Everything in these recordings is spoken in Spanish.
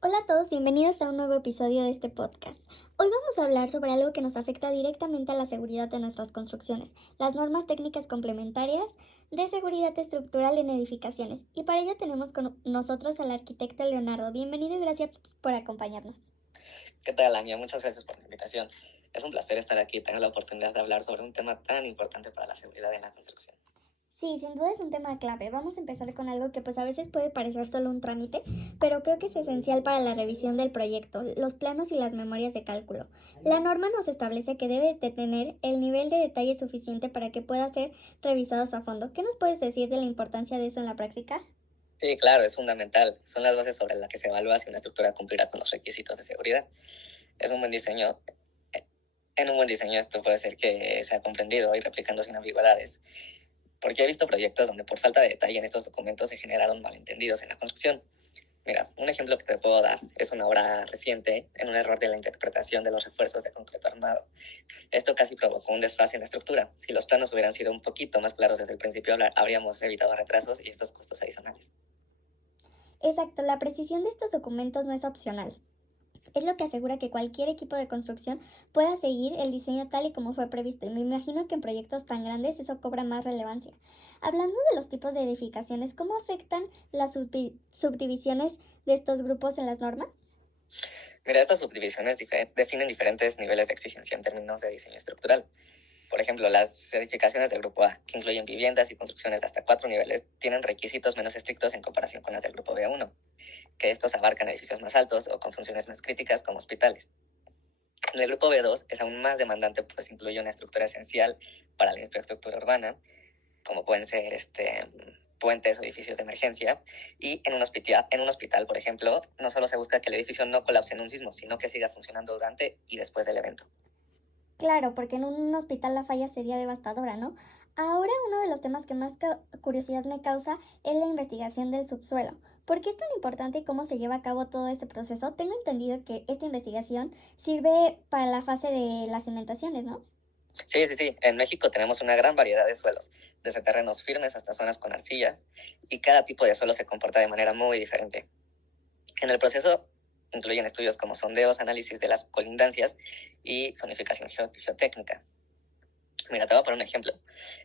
Hola a todos, bienvenidos a un nuevo episodio de este podcast. Hoy vamos a hablar sobre algo que nos afecta directamente a la seguridad de nuestras construcciones, las normas técnicas complementarias de seguridad estructural en edificaciones. Y para ello tenemos con nosotros al arquitecto Leonardo. Bienvenido y gracias por acompañarnos. ¿Qué tal, Ania? Muchas gracias por la invitación. Es un placer estar aquí y tener la oportunidad de hablar sobre un tema tan importante para la seguridad en la construcción. Sí, sin duda es un tema clave. Vamos a empezar con algo que pues a veces puede parecer solo un trámite, pero creo que es esencial para la revisión del proyecto, los planos y las memorias de cálculo. La norma nos establece que debe de tener el nivel de detalle suficiente para que pueda ser revisados a fondo. ¿Qué nos puedes decir de la importancia de eso en la práctica? Sí, claro, es fundamental. Son las bases sobre las que se evalúa si una estructura cumplirá con los requisitos de seguridad. Es un buen diseño. En un buen diseño esto puede ser que sea comprendido y replicando sin ambigüedades. Porque he visto proyectos donde por falta de detalle en estos documentos se generaron malentendidos en la construcción. Mira, un ejemplo que te puedo dar es una obra reciente en un error de la interpretación de los refuerzos de concreto armado. Esto casi provocó un desfase en la estructura. Si los planos hubieran sido un poquito más claros desde el principio, habríamos evitado retrasos y estos costos adicionales. Exacto, la precisión de estos documentos no es opcional. Es lo que asegura que cualquier equipo de construcción pueda seguir el diseño tal y como fue previsto, y me imagino que en proyectos tan grandes eso cobra más relevancia. Hablando de los tipos de edificaciones, ¿cómo afectan las subdivisiones de estos grupos en las normas? Mira, estas subdivisiones definen diferentes niveles de exigencia en términos de diseño estructural. Por ejemplo, las edificaciones del grupo A, que incluyen viviendas y construcciones de hasta 4 niveles, tienen requisitos menos estrictos en comparación con las del grupo B1, que estos abarcan edificios más altos o con funciones más críticas como hospitales. En el grupo B2 es aún más demandante, pues incluye una estructura esencial para la infraestructura urbana, como pueden ser puentes o edificios de emergencia. Y en un hospital, por ejemplo, no solo se busca que el edificio no colapse en un sismo, sino que siga funcionando durante y después del evento. Claro, porque en un hospital la falla sería devastadora, ¿no? Ahora uno de los temas que más curiosidad me causa es la investigación del subsuelo. ¿Por qué es tan importante y cómo se lleva a cabo todo este proceso? Tengo entendido que esta investigación sirve para la fase de las cimentaciones, ¿no? Sí, sí, sí. En México tenemos una gran variedad de suelos, desde terrenos firmes hasta zonas con arcillas, y cada tipo de suelo se comporta de manera muy diferente. En el proceso incluyen estudios como sondeos, análisis de las colindancias y zonificación geotécnica. Mira, te voy a poner un ejemplo.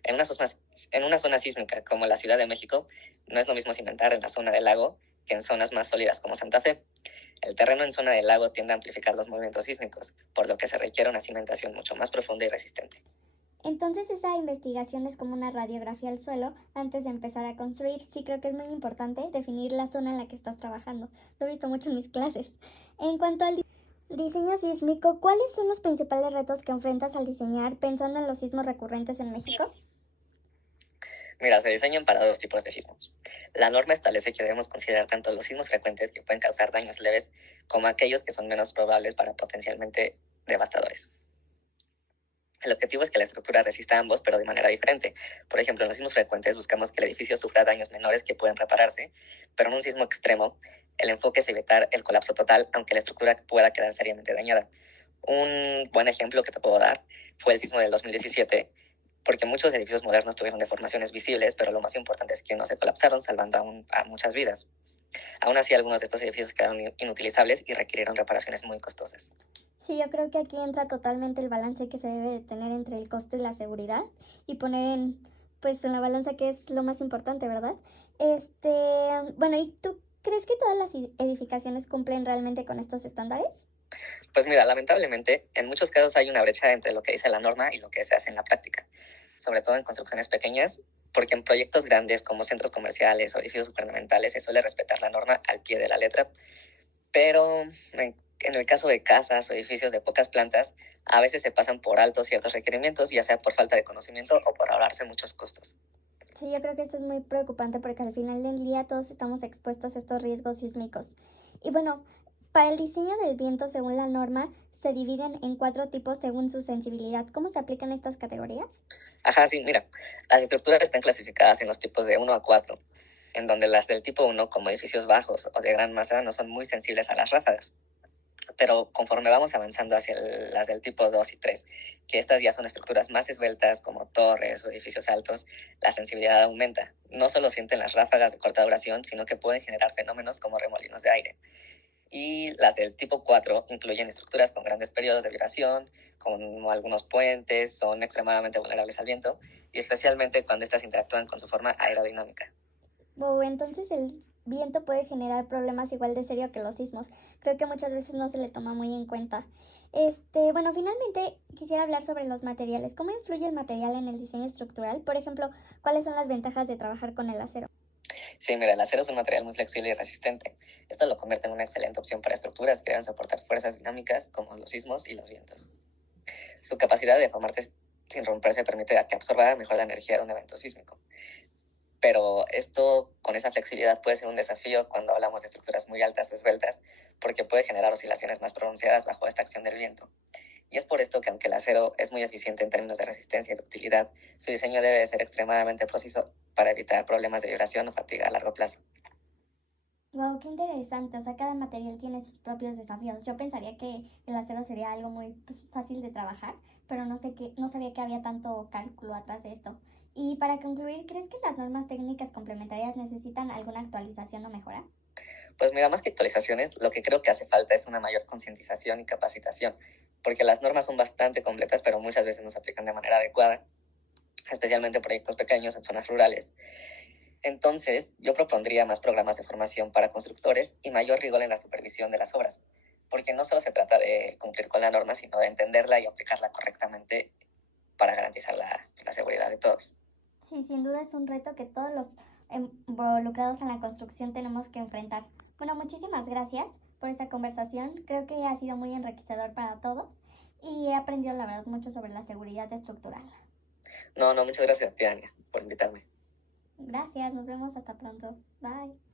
En una zona sísmica como la Ciudad de México, no es lo mismo cimentar en la zona del lago que en zonas más sólidas como Santa Fe. El terreno en zona del lago tiende a amplificar los movimientos sísmicos, por lo que se requiere una cimentación mucho más profunda y resistente. Entonces esa investigación es como una radiografía al suelo antes de empezar a construir. Sí creo que es muy importante definir la zona en la que estás trabajando. Lo he visto mucho en mis clases. En cuanto al diseño sísmico, ¿cuáles son los principales retos que enfrentas al diseñar pensando en los sismos recurrentes en México? Mira, se diseñan para dos tipos de sismos. La norma establece que debemos considerar tanto los sismos frecuentes que pueden causar daños leves como aquellos que son menos probables para potencialmente devastadores. El objetivo es que la estructura resista a ambos, pero de manera diferente. Por ejemplo, en los sismos frecuentes buscamos que el edificio sufra daños menores que pueden repararse, pero en un sismo extremo, el enfoque es evitar el colapso total, aunque la estructura pueda quedar seriamente dañada. Un buen ejemplo que te puedo dar fue el sismo del 2017, porque muchos edificios modernos tuvieron deformaciones visibles, pero lo más importante es que no se colapsaron, salvando a muchas vidas. Aún así, algunos de estos edificios quedaron inutilizables y requirieron reparaciones muy costosas. Sí, yo creo que aquí entra totalmente el balance que se debe de tener entre el costo y la seguridad y poner pues en la balanza que es lo más importante, ¿verdad? Bueno, ¿y tú crees que todas las edificaciones cumplen realmente con estos estándares? Pues mira, lamentablemente, en muchos casos hay una brecha entre lo que dice la norma y lo que se hace en la práctica, sobre todo en construcciones pequeñas, porque en proyectos grandes como centros comerciales o edificios gubernamentales se suele respetar la norma al pie de la letra, pero en el caso de casas o edificios de pocas plantas, a veces se pasan por alto ciertos requerimientos, ya sea por falta de conocimiento o por ahorrarse muchos costos. Sí, yo creo que esto es muy preocupante porque al final del día todos estamos expuestos a estos riesgos sísmicos. Y bueno, para el diseño del viento según la norma se dividen en cuatro tipos según su sensibilidad. ¿Cómo se aplican estas categorías? Ajá, sí, mira, las estructuras están clasificadas en los tipos de 1 a 4, en donde las del tipo 1, como edificios bajos o de gran masa, no son muy sensibles a las ráfagas. Pero conforme vamos avanzando hacia las del tipo 2 y 3, que estas ya son estructuras más esbeltas como torres o edificios altos, la sensibilidad aumenta. No solo sienten las ráfagas de corta duración, sino que pueden generar fenómenos como remolinos de aire. Y las del tipo 4 incluyen estructuras con grandes periodos de vibración, como algunos puentes, son extremadamente vulnerables al viento, y especialmente cuando éstas interactúan con su forma aerodinámica. Entonces el viento puede generar problemas igual de serio que los sismos. Creo que muchas veces no se le toma muy en cuenta. Finalmente quisiera hablar sobre los materiales. ¿Cómo influye el material en el diseño estructural? Por ejemplo, ¿cuáles son las ventajas de trabajar con el acero? Sí, mira, el acero es un material muy flexible y resistente. Esto lo convierte en una excelente opción para estructuras que deben soportar fuerzas dinámicas como los sismos y los vientos. Su capacidad de deformarse sin romperse permite que absorba mejor la energía de un evento sísmico. Pero esto, con esa flexibilidad, puede ser un desafío cuando hablamos de estructuras muy altas o esbeltas, porque puede generar oscilaciones más pronunciadas bajo esta acción del viento. Y es por esto que, aunque el acero es muy eficiente en términos de resistencia y ductilidad, su diseño debe ser extremadamente preciso para evitar problemas de vibración o fatiga a largo plazo. Wow, qué interesante. O sea, cada material tiene sus propios desafíos. Yo pensaría que el acero sería algo muy fácil de trabajar, pero no sabía que había tanto cálculo atrás de esto. Y para concluir, ¿crees que las normas técnicas complementarias necesitan alguna actualización o mejora? Pues mira, más que actualizaciones, lo que creo que hace falta es una mayor concientización y capacitación, porque las normas son bastante completas, pero muchas veces no se aplican de manera adecuada, especialmente en proyectos pequeños o en zonas rurales. Entonces, yo propondría más programas de formación para constructores y mayor rigor en la supervisión de las obras, porque no solo se trata de cumplir con la norma, sino de entenderla y aplicarla correctamente para garantizar la seguridad de todos. Sí, sin duda es un reto que todos los involucrados en la construcción tenemos que enfrentar. Bueno, muchísimas gracias por esta conversación. Creo que ha sido muy enriquecedor para todos y he aprendido la verdad mucho sobre la seguridad estructural. No, muchas gracias a ti, Ania, por invitarme. Gracias, nos vemos hasta pronto. Bye.